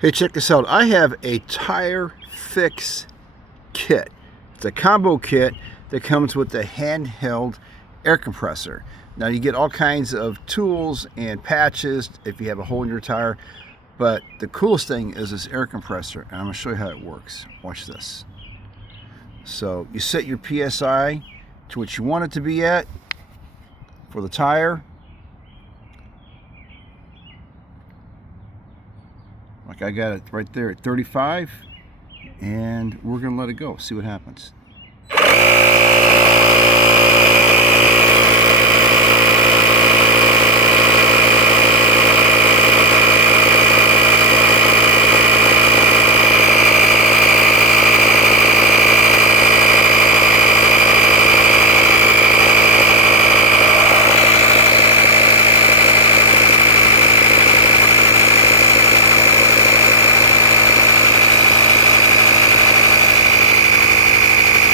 Hey, check this out. I have a tire fix kit. It's a combo kit that comes with the handheld air compressor. Now you get all kinds of tools and patches if you have a hole in your tire, but the coolest thing is this air compressor, and I'm going to show you how it works. Watch this. So you set your PSI to what you want it to be at for the tire. Like I got it right there at 35, and we're gonna let it go, see what happens.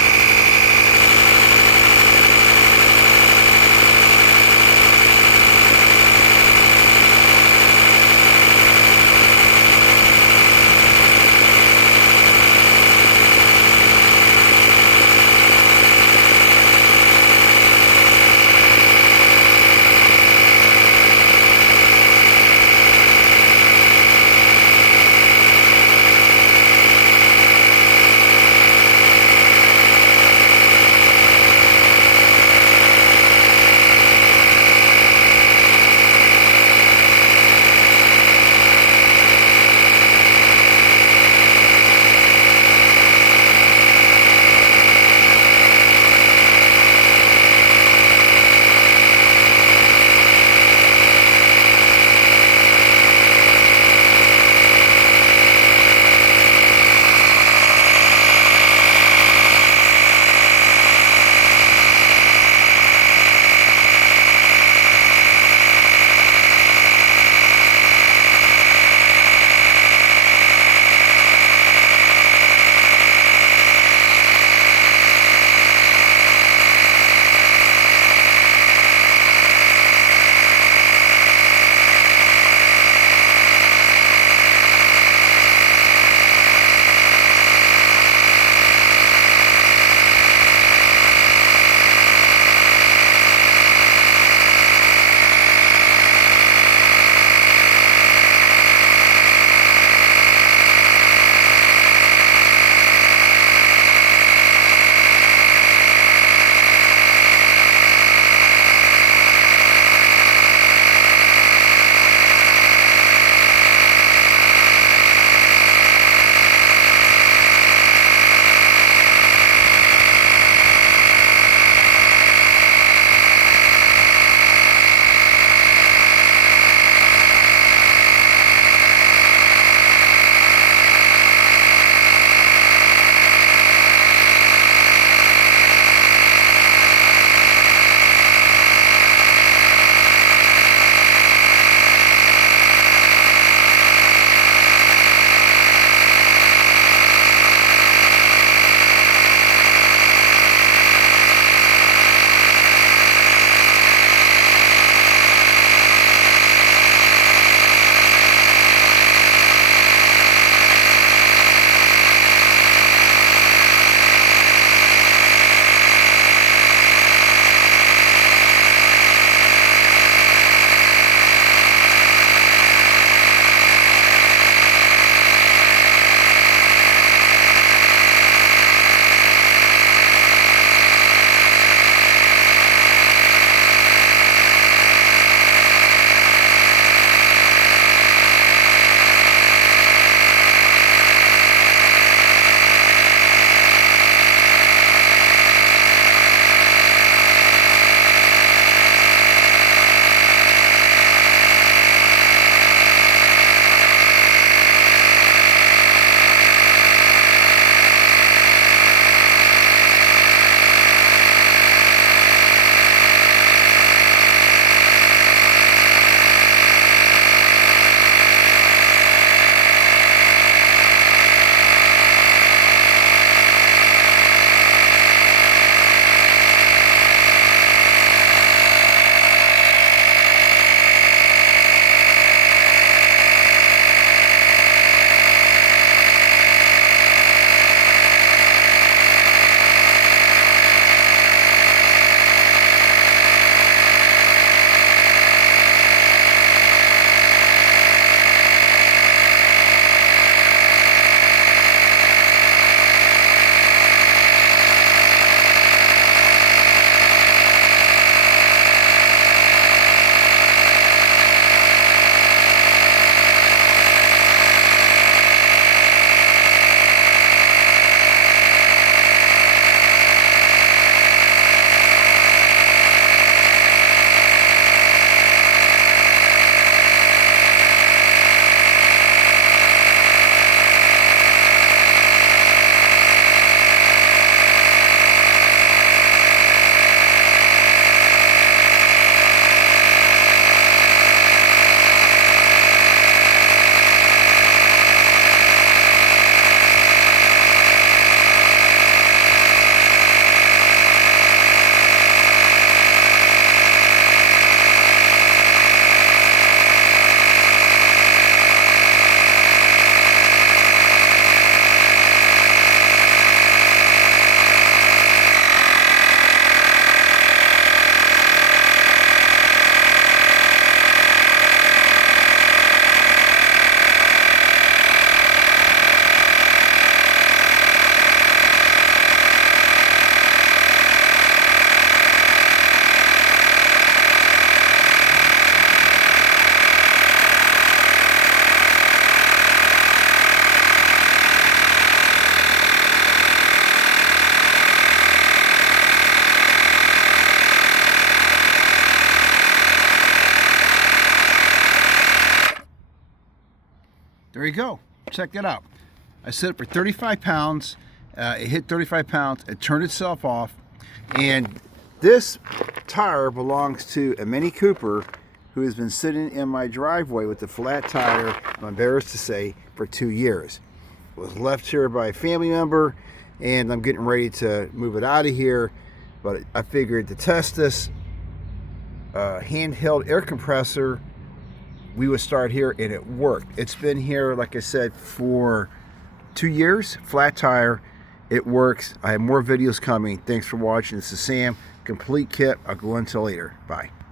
There you go. Check that out. I set it for 35 pounds. It hit 35 pounds. It turned itself off. And this tire belongs to a Mini Cooper who has been sitting in my driveway with the flat tire, I'm embarrassed to say, for 2 years. It was left here by a family member, and I'm getting ready to move it out of here. But I figured to test this handheld air compressor, we would start here, and it worked. It's been here, like I said, for 2 years, flat tire. It works. I have more videos coming. Thanks for watching. This is Sam. Complete kit. I'll go into later. Bye.